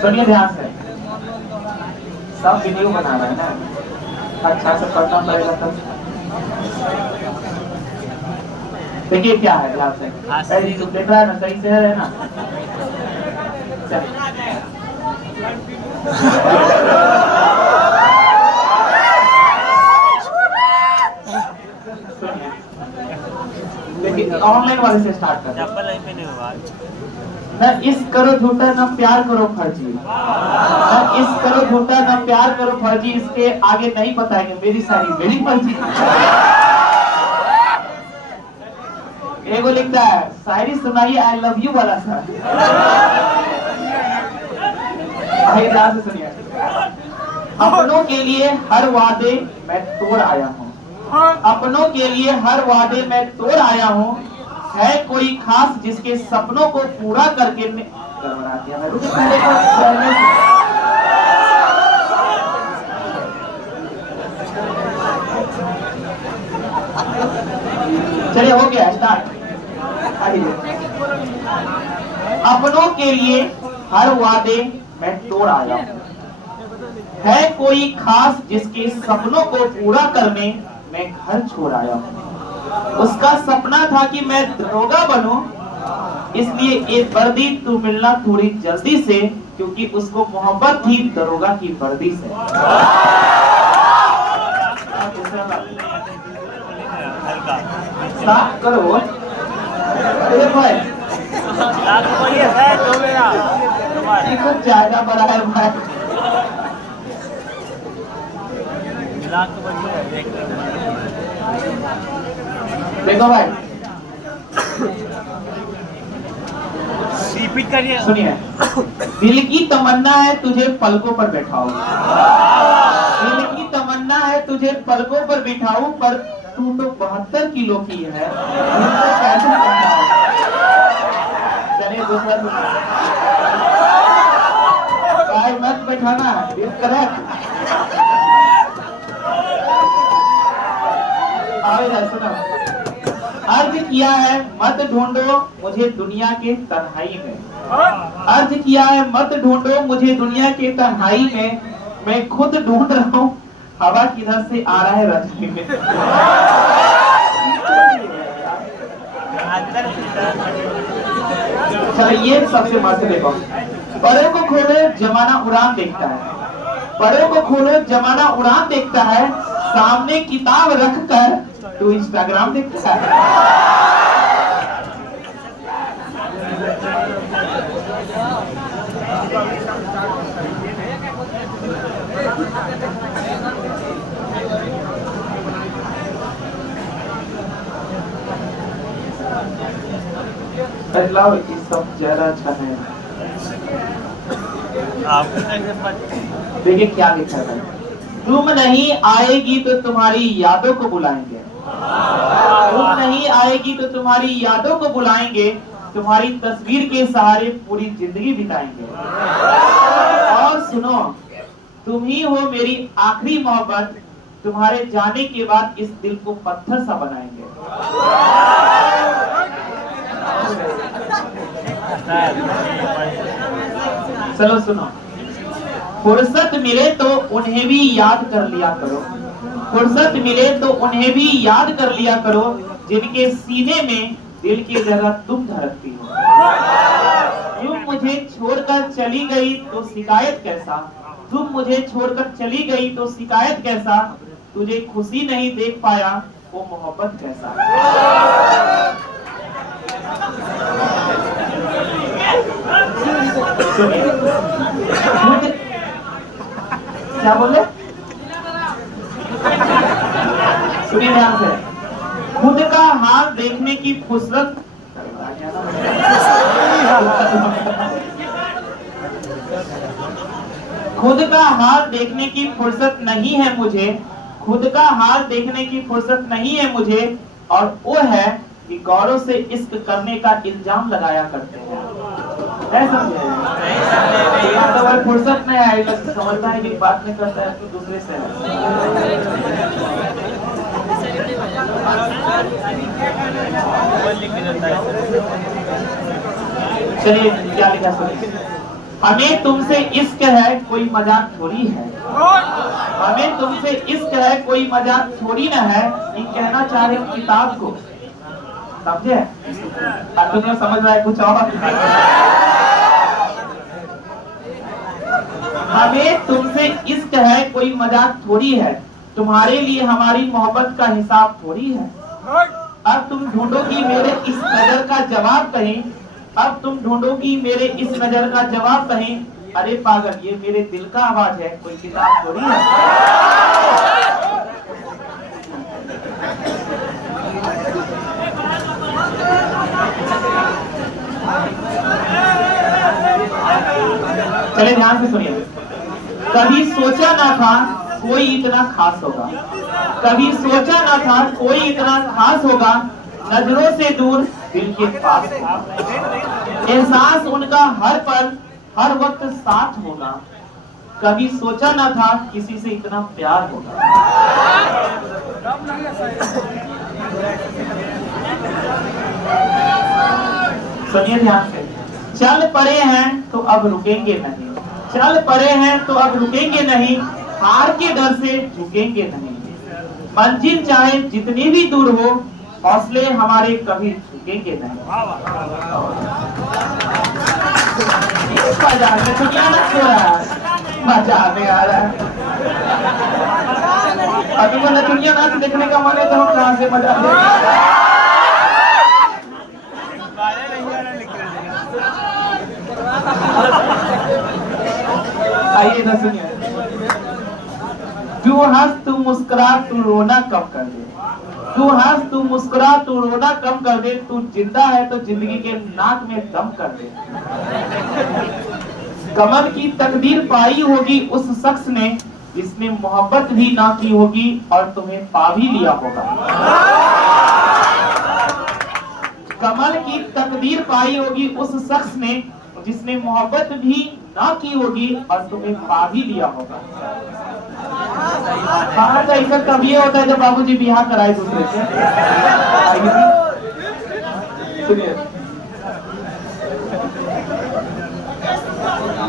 सुनिए ध्यान से, सब वीडियो बना रहे हैं ना, अच्छा से पढ़ना पड़ेगा तब। देखिए क्या है ध्यान से, देख रहा है ना, सही से है ना। देखिए ऑनलाइन वाले से स्टार्ट कर, न इस करो झूठा न प्यार करो फर्जी, न इस करो झूठा न प्यार करो फर्जी, इसके आगे नहीं बताएंगे, मेरी सारी मेरी मर्जी। एगो लिखता है शायरी सुनाइए आई लव यू वाला सा। भाई ध्यान से सुनिए, अपनों के लिए हर वादे मैं तोड़ आया हूँ, अपनों के लिए हर वादे मैं तोड़ आया हूँ, है कोई खास जिसके सपनों को पूरा करके गड़बड़ा दिया मैं। चलिए हो गया स्टार्ट। अपनों के लिए हर वादे मैं तोड़ आया हूँ, है कोई खास जिसके सपनों को पूरा करने मैं घर छोड़ आया हूँ। उसका सपना था कि मैं दरोगा बनूं, इसलिए एक वर्दी तू मिलना थोड़ी जल्दी से, क्योंकि उसको मोहब्बत थी दरोगा की वर्दी से। साफ करो भाई, कुछ ज्यादा बड़ा है भाई। देखो भाई रिपीट करिए, सुनिए। दिल की तमन्ना है तुझे पलकों पर बैठाऊं, दिल की तमन्ना है तुझे पलकों पर बिठाऊं, पर तू तो 72 किलो की है, कैसे चलिए दूसरा भाई मत बैठाना, सुनो। अर्ज किया है मत ढूंढो मुझे दुनिया के तन्हाई में, अर्ज किया है मत ढूंढो मुझे दुनिया के तन्हाई में, मैं खुद ढूंढ रहा हूँ हवा किधर से आ रहा है रजनी में। चलिए सबसे मस्त देखो, बड़ों को खोलो जमाना उड़ान देखता है, बड़ों को खोलो जमाना उड़ान देखता है, सामने किताब रखकर तू इंस्टाग्राम देखता है। बदलाव इस सब ज्यादा अच्छा है। देखिए क्या लिखा है, तुम नहीं आएगी तो तुम्हारी यादों को बुलाएंगे, तुम नहीं आएगी तो तुम्हारी यादों को बुलाएंगे, तुम्हारी तस्वीर के सहारे पूरी जिंदगी बिताएंगे। और सुनो, तुम ही हो मेरी आखिरी मोहब्बत, तुम्हारे जाने के बाद इस दिल को पत्थर सा बनाएंगे। चलो सुनो, फुर्सत मिले तो उन्हें भी याद कर लिया करो, फुर्सत मिले तो उन्हें भी याद कर लिया करो, जिनके सीने में दिल की जगह तुम धड़कती हो। तुम मुझे छोड़कर चली गई तो शिकायत कैसा, तुम मुझे छोड़कर चली गई तो शिकायत कैसा, तुझे खुशी नहीं देख पाया वो मोहब्बत कैसा। क्या बोले, सुनिए ध्यान से, खुद का हाल देखने की फुर्सत, खुद का हाल देखने की फुर्सत नहीं है मुझे, खुद का हाल देखने की फुर्सत नहीं है मुझे, और वो है कि गौरव से इश्क करने का इल्जाम लगाया करते हैं। तो भाई फुर्सत में है, समझता है कि बात नहीं करता है तो दूसरे से है। चलिए क्या लिखा सुनिए, हमें तुमसे इश्क है कोई मजाक थोड़ी है, हमें तुमसे इश्क है कोई मजाक थोड़ी ना है, ये कहना चाह रहे हो किताब को, समझे? तुमने समझ रहा है कुछ और? हमें तुमसे इश्क है कोई मजाक थोड़ी है, तुम्हारे लिए हमारी मोहब्बत का हिसाब थोड़ी है। अब तुम ढूंढोगी मेरे इस नजर का जवाब कहीं, अब तुम ढूंढोगी मेरे इस नजर का जवाब कहीं, अरे पागल ये मेरे दिल का आवाज है कोई किताब थोड़ी है। चले ध्यान से सुनिए। कभी सोचा ना था कोई इतना खास होगा, कभी सोचा ना था कोई इतना खास होगा, नजरों से दूर दिल के पास होगा, एहसास उनका हर पल हर वक्त साथ होगा, कभी सोचा ना था किसी से इतना प्यार होगा। सुनिए ध्यान से। चल पड़े हैं तो अब रुकेंगे नहीं, चल पड़े हैं तो अब रुकेंगे नहीं, हार के डर से झुकेंगे नहीं, मंजिल चाहे जितनी भी दूर हो, हौसले हमारे कभी झुकेंगे नहीं। मजा में दुनिया ना छोड़ा, मजा में आ रहा है। अभी तो दुनिया नाच देखने का मन है तो हम कहाँ से मजा देंगे? आइए ना सुनिए। तू हंस तू मुस्कुरा तू रोना कम कर दे, तू हंस तू मुस्कुरा तू रोना कम कर दे, तू जिंदा है तो जिंदगी के नाक में दम कर दे। कमल की तकदीर पाई होगी उस शख्स ने जिसने मोहब्बत भी ना की होगी और तुम्हें पा भी लिया होगा। कमल की तकदीर पाई होगी उस शख्स ने जिसने मोहब्बत भी ना की होगी और तुम्हें पा भी लिया होगा। हाँ तो ऐसा कभी होता है जब बाबूजी बिहार कराए दूसरे से। सुनिए,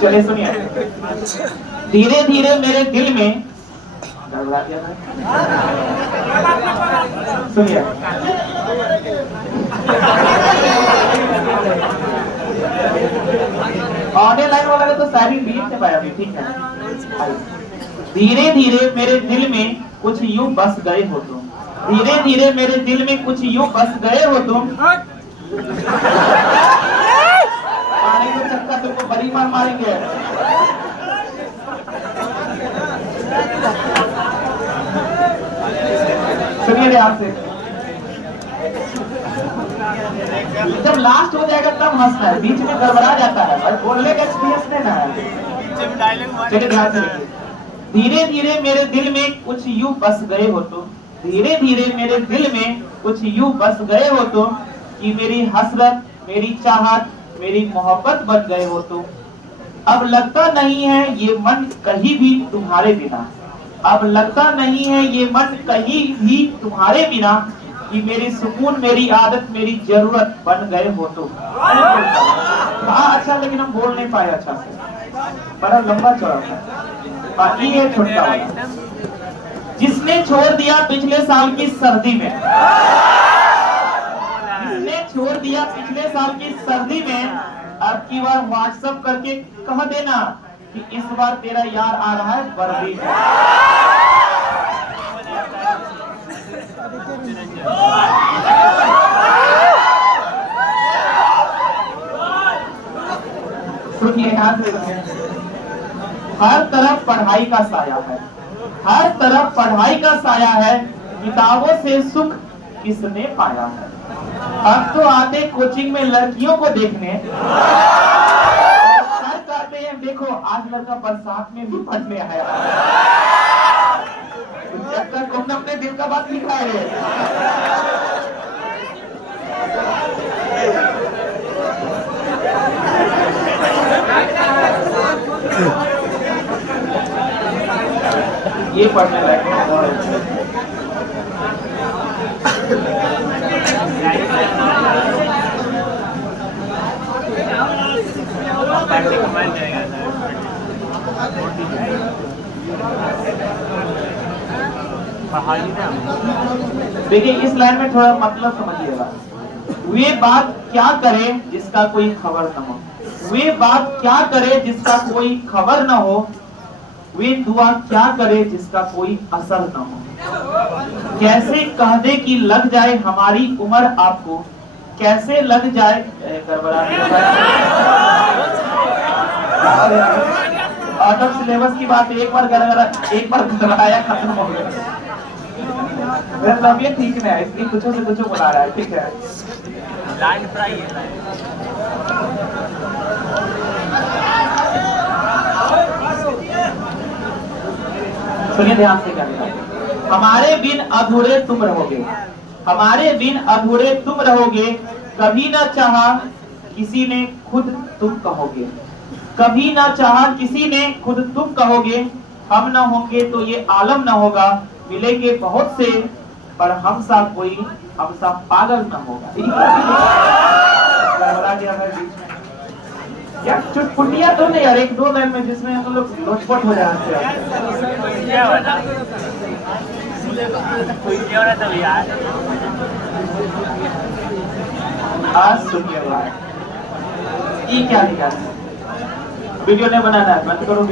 चलिए सुनिए। धीरे धीरे मेरे दिल में सुनिए, ऑनलाइन वाला तो सारी रीड नहीं पाया अभी, ठीक है। धीरे धीरे मेरे दिल में कुछ यूं बस गए हो तुम, धीरे धीरे मेरे दिल में कुछ यूं बस गए हो तुम, पानी का चक्का तुमको बड़ी मार मारेंगे। सुनिए ध्यान से। जब लास्ट हो जाएगा तब हंसना है, बीच में गड़बड़ा जाता है, पर बोलने का एक्सपीरियंस लेना है। चलिए ध्यान से देखिए। धीरे धीरे मेरे दिल में कुछ यूं बस गए हो तुम, धीरे धीरे मेरे दिल में कुछ यूं बस गए हो तुम, कि मेरी हसरत मेरी चाहत मेरी मोहब्बत बन गए हो तुम। अब लगता नहीं है ये मन कहीं भी तुम्हारे बिना, अब लगता नहीं है ये मन कहीं भी तुम्हारे बिना, कि मेरी सुकून मेरी आदत मेरी जरूरत बन गए हो तुम। हाँ अच्छा, लेकिन हम बोल नहीं पाए अच्छा से, बड़ा लंबा चौड़ा था। बाकी है छोटा वाला। जिसने छोड़ दिया पिछले साल की सर्दी में, जिसने छोड़ दिया पिछले साल की सर्दी में, अब की बार व्हाट्सएप करके कह देना कि इस बार तेरा यार आ रहा है वर्दी में। सुनिए ध्यान से, हर तरफ पढ़ाई का साया है, हर तरफ पढ़ाई का साया है, किताबों से सुख किसने पाया है। अब तो आते कोचिंग में लड़कियों को देखने, सर कहते हैं देखो आज लड़का बरसात में भी पढ़ने आया। कौन अपने दिल का बात लिखा है। ये पढ़ने लायक है। देखिए इस लाइन में थोड़ा मतलब समझिएगा। वे बात क्या करे जिसका कोई खबर न हो, वे बात क्या करे जिसका कोई खबर न हो, वे दुआ क्या करे जिसका कोई असर न हो। कैसे कह दे कि लग जाए हमारी उम्र आपको, कैसे लग जाए आउट ऑफ सिलेबस की बात एक बार गड़बड़ाया खत्म हो गया। मेरा तबियत ठीक नहीं है इसलिए कुछ से कुछ बुला रहा है, ठीक है। लाइन फ्राई है। सुनिए ध्यान से, क्या लिखा? हमारे बिन अधूरे तुम रहोगे, हमारे बिन अधूरे तुम रहोगे, कभी ना चाहा किसी ने खुद तुम कहोगे, कभी ना चाहा किसी ने खुद तुम कहोगे। हम ना होंगे तो ये आलम ना होगा, मिलेंगे बहुत से पर हम सा कोई हम सा पागल ना होगा। गड़बड़ा गया है बीच में यार, चुटपुटिया तो नहीं यार, एक दो लाइन में जिसमें हम लोग लोटपोट हो जाते हैं। आज सुनिए ये क्या लिखा है, वीडियो नहीं बनाना है, बंद करो।